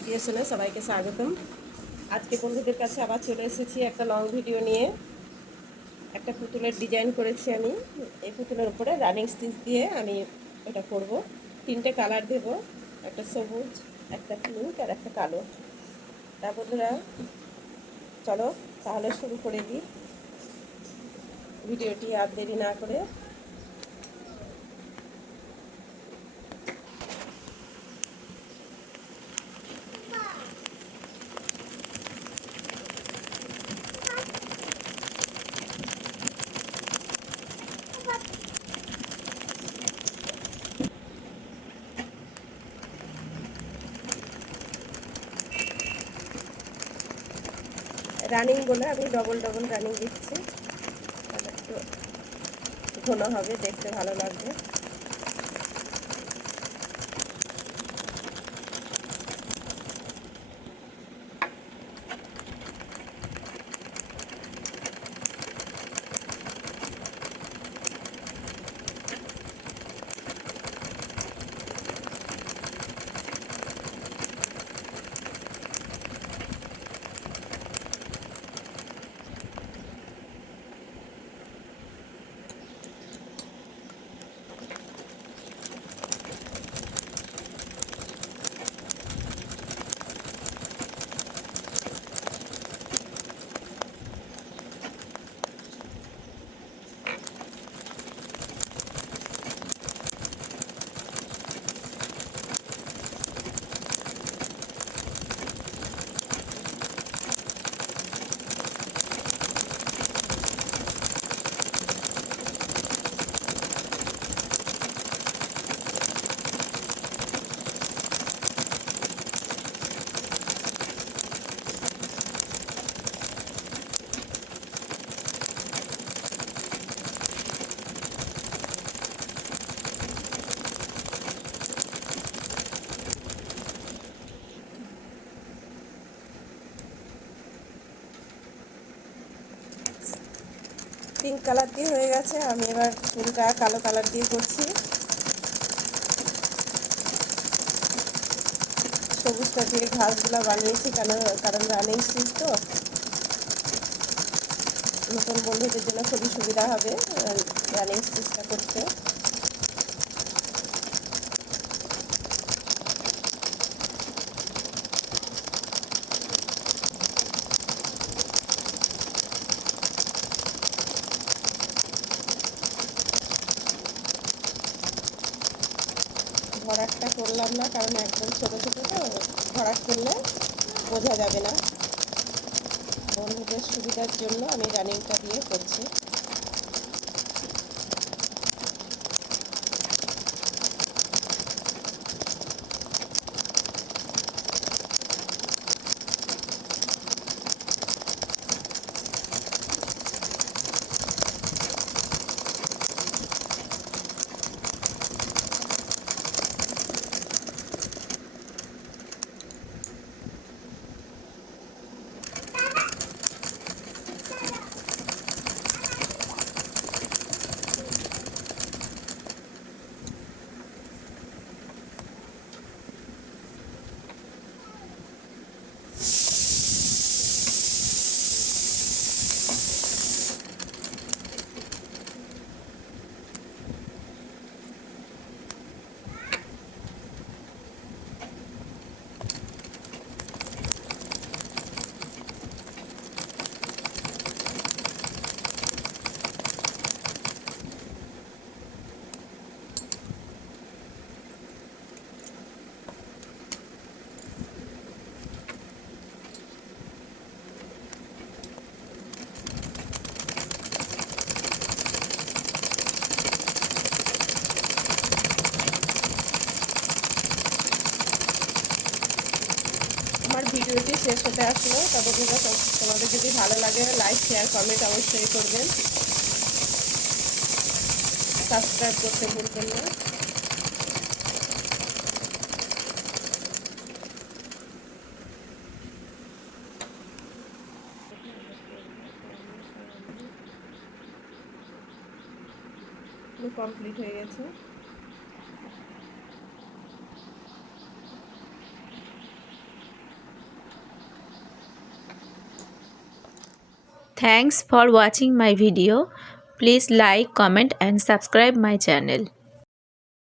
ক্রিয়েশনে সবাইকে স্বাগতম। আজকে বন্ধুদের কাছে আবার চলে এসেছি একটা লং ভিডিও নিয়ে। একটা পুতুলের ডিজাইন করেছি আমি। এই পুতুলের উপরে রানিং স্টিচ দিয়ে আমি এটা করব। তিনটে কালার দেব, একটা সবুজ, একটা পিঙ্ক আর একটা কালো। তা বন্ধুরা চলো তাহলে শুরু করে দিই ভিডিওটি আর দেরি না করে। রানিং বলে আমি ডবল ডবল রানিং দিচ্ছি, তাহলে একটু ঘন হবে, দেখতে ভালো লাগবে। পিঙ্ক কালার দিয়ে হয়ে গেছে, আমি এবার ফুলটা কালো কালার দিয়ে করছি। সবুজটা দিয়ে ঘাসগুলো বানিয়েছি কারণ রানিং স্টিচ তো নতুন বন্ধুদের জন্য খুবই সুবিধা হবে রানিং স্টিচটা করতে। ভরাটটা করলাম না কারণ একদম ছোটো ছোটো তো, ভরাট করলে বোঝা যাবে না। বন্ধুদের সুবিধার জন্য আমি রানিংটা দিয়ে করছি। আমার ভিডিওটি শেষ হতে আসলো, তবে তোমাদের যদি ভালো লাগে লাইক শেয়ার কমেন্ট অবশ্যই করবেন, সাবস্ক্রাইব করতে ভুলবেন না। কমপ্লিট হয়ে গেছে। Thanks for watching my video. Please like, comment and subscribe my channel.